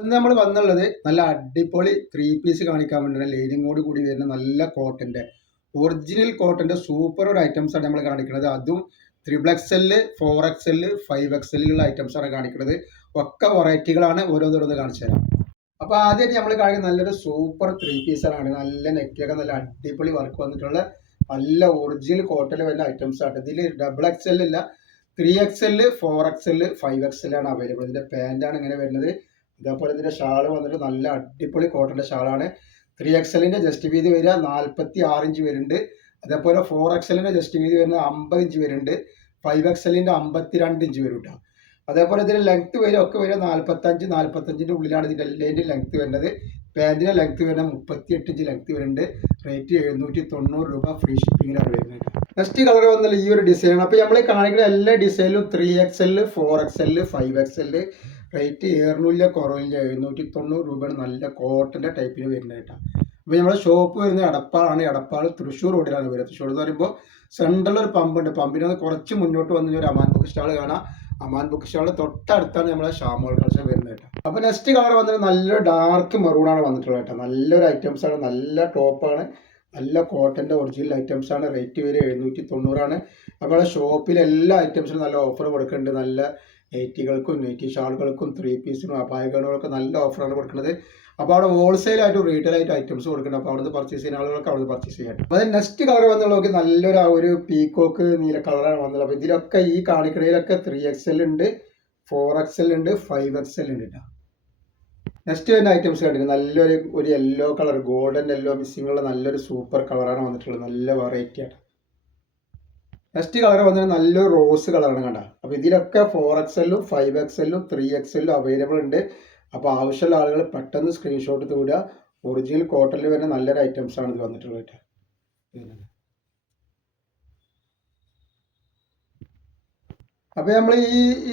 ഇന്ന് നമ്മൾ വന്നുള്ളത് നല്ല അടിപൊളി 3 പീസ് കാണിക്കാൻ വേണ്ടിയാണ്. ലൈനിങ്ങോട് കൂടി വരുന്ന നല്ല കോട്ടന്റെ ഒറിജിനൽ കോട്ടന്റെ സൂപ്പർ ഒരു ഐറ്റംസ് ആണ് നമ്മൾ കാണിക്കുന്നത്. അതും 3XL 4XL 5XL ഐറ്റംസ് ആണ് കാണിക്കുന്നത്. ഒക്കെ വെറൈറ്റികളാണ്. ഓരോന്നോരോന്ന് കാണിച്ചു തരാം. അപ്പൊ ആദ്യമായിട്ട് നമ്മൾ കാണിക്കുന്ന നല്ലൊരു സൂപ്പർ 3 പീസ് ആണ്. നല്ല നെക്കിലൊക്കെ നല്ല അടിപൊളി വർക്ക് വന്നിട്ടുള്ള നല്ല ഒറിജിനൽ കോട്ടയിൽ വരുന്ന ഐറ്റംസ് ആണ്. ഇതിൽ XXL ഇല്ല, 3XL 4XL 5XL ആണ് അവൈലബിൾ. ഇതിന്റെ പാന്റാണ് ഇങ്ങനെ വരുന്നത്. ഇതേപോലെ ഇതിന്റെ ഷാള് വന്നിട്ട് നല്ല അടിപൊളി കോട്ടന്റെ ഷാളാണ്. 3XLന്റെ ജസ്റ്റ് വീതി വരിക 46 ഇഞ്ച് വരുന്നുണ്ട്. അതേപോലെ 4XLന്റെ ജസ്റ്റ് വീതി വരുന്നത് 50 ഇഞ്ച് വരുന്നുണ്ട്. 5XLന്റെ 52 ഇഞ്ച് വരും കേട്ടോ. അതേപോലെ ഇതിന്റെ ലെങ്ത് വരിക ഒക്കെ വരിക 45-45ന്റെ ഉള്ളിലാണ് ഇതിന്റെ എല്ലാതിന്റെ ലെങ്ത് വരുന്നത്. പാന്റിന്റെ ലെങ്ത് വരുന്നത് 38 ഇഞ്ച് ലെങ്ത് വരുന്നുണ്ട്. റേറ്റ് 790 രൂപ, ഫ്രീ ഷിപ്പിങ്ങിലാണ് വരുന്നത്. നെക്സ്റ്റ് കളർ വന്നാൽ ഈ ഒരു ഡിസൈൻ. അപ്പൊ നമ്മൾ കാണിക്കുന്ന എല്ലാ ഡിസൈനിലും 3XL 4XL 5XL റേറ്റ് ഏറുന്നില്ല, കുറവില്ല. 790 രൂപയാണ്. നല്ല കോട്ടന്റെ ടൈപ്പിൽ വരുന്നത് കേട്ടോ. അപ്പോൾ നമ്മുടെ ഷോപ്പ് വരുന്നത് എടപ്പാളാണ്. എടപ്പാൾ തൃശ്ശൂർ റോഡിലാണ് വരുന്നത്. തൃശ്ശൂർ എന്ന് പറയുമ്പോൾ സെൻട്രൽ ഒരു പമ്പുണ്ട്. പമ്പിന് കുറച്ച് മുന്നോട്ട് വന്നു ഒരു അമാൻ ബുക്ക് സ്റ്റാൾ കാണാം. അമാൻ ബുക്ക് സ്റ്റാളിന്റെ തൊട്ടടുത്താണ് നമ്മളെ ഷാമോൾ കളക്ഷൻ വരുന്നത് കേട്ടോ. അപ്പോൾ നെക്സ്റ്റ് കളർ വന്നിട്ട് നല്ലൊരു ഡാർക്ക് മെറൂണാണ് വന്നിട്ടുള്ളത് കേട്ടോ. നല്ലൊരു ഐറ്റംസ് ആണ്, നല്ല ടോപ്പാണ്, നല്ല കോട്ടന്റെ ഒറിജിനൽ ഐറ്റംസ് ആണ്. റേറ്റ് വരെ 790 ആണ്. അപ്പോൾ ഷോപ്പിൽ എല്ലാ ഐറ്റംസിനും നല്ല ഓഫർ കൊടുക്കുന്നുണ്ട്. നല്ല നൈറ്റികൾക്കും നൈറ്റി ഷാളുകൾക്കും 3 പീസിനും അപായകൾക്കും നല്ല ഓഫറാണ് കൊടുക്കുന്നത്. അപ്പോൾ അവിടെ ഹോൾസെയിലായിട്ടും റീറ്റെയിൽ ആയിട്ട് ഐറ്റംസ് കൊടുക്കുന്നുണ്ട്. അപ്പോൾ അവിടുന്ന് പർച്ചേസ് ചെയ്യുന്ന ആളുകൾക്ക് അവിടെ പർച്ചേസ് ചെയ്യാം. അപ്പോൾ അത് നെക്സ്റ്റ് കളർ വന്നുള്ള നോക്കി നല്ലൊരു ഒരു പീക്കോക്ക് നീല കളറാണ് വന്നത്. അപ്പോൾ ഇതിലൊക്കെ ഈ കാണിക്കടയിലൊക്കെ 3XL ഉണ്ട്, 4XL ഉണ്ട്, 5XL ഉണ്ട് കേട്ടോ. നെക്സ്റ്റ് വരുന്ന ഐറ്റംസ് കണ്ടിട്ട് നല്ലൊരു yellow colour, golden yellow missing ഉള്ള നല്ലൊരു സൂപ്പർ കളറാണ് വന്നിട്ടുള്ളത്. നല്ല വെറൈറ്റി ആണ്. നെക്സ്റ്റ് കളർ വന്നിട്ട് നല്ലൊരു റോസ് കളറാണ് കണ്ട. അപ്പോൾ ഇതിലൊക്കെ 4XL 5XL 3XL അവൈലബിൾ ഉണ്ട്. അപ്പോൾ ആവശ്യമുള്ള ആളുകൾ പെട്ടെന്ന് സ്ക്രീൻഷോട്ട് തൂടുക. ഒറിജിനൽ കോട്ടണിൽ വരുന്ന നല്ലൊരു ഐറ്റംസ് ആണ് ഇത് വന്നിട്ടുള്ളത്. അപ്പോൾ നമ്മൾ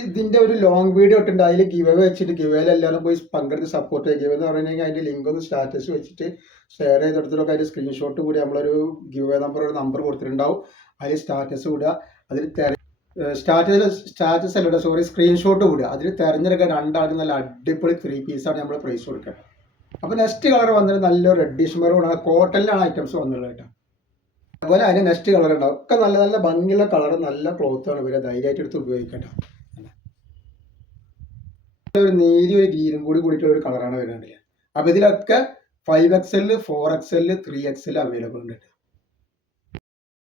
ഇതിന്റെ ഒരു ലോങ് വീഡിയോ ഇട്ടുണ്ട്. അതിൽ ഗിവ് വെച്ചിട്ട് ഗിവേയിൽ എല്ലാവരും പോയി പങ്കെടുത്ത് സപ്പോർട്ട് ചെയ്യുക. ഗിവ് എന്ന് പറയുകയാണെങ്കിൽ അതിന്റെ ലിങ്ക് ഒന്ന് സ്റ്റാറ്റസ് വെച്ചിട്ട് ഷെയർ ചെയ്തെടുത്തിട്ടൊക്കെ അതിന്റെ സ്ക്രീൻഷോട്ട് കൂടി നമ്മളൊരു ഗിവ് നമ്പർ കൊടുത്തിട്ടുണ്ടാവും. അതിൽ സ്റ്റാറ്റസ് വിടുക. അതിൽ സ്റ്റാറ്റസ് അല്ല, സോറി, സ്ക്രീൻഷോട്ട് വിടുക. അതിൽ തിരഞ്ഞെടുക്കാൻ രണ്ടാൾക്ക് നല്ല അടിപൊളി 3 പീസാണ് നമ്മൾ പ്രൈസ് കൊടുക്കുക. അപ്പോൾ നെക്സ്റ്റ് കളർ വന്നിട്ട് നല്ലൊരു റെഡിഷ് മെറൂണാണ്. കോട്ടണിലാണ് ഐറ്റംസ് വന്നുള്ളത് കേട്ടോ. അതുപോലെ അതിന് നെക്സ്റ്റ് കളർ ഉണ്ടാവും. ഒക്കെ നല്ല നല്ല ഭംഗിയുള്ള കളർ, നല്ല ക്ലോത്താണ് ഇവരെ ധൈര്യമായിട്ട് എടുത്ത് ഉപയോഗിക്കട്ടോ. ഒരു നീരി ഒരു ഗ്രീനും കൂടിയിട്ടുള്ള ഒരു കളറാണ് വരുന്നത്. അപ്പോൾ ഇതിലൊക്കെ 5XL 4XL 3XL അവൈലബിൾ ഉണ്ട്.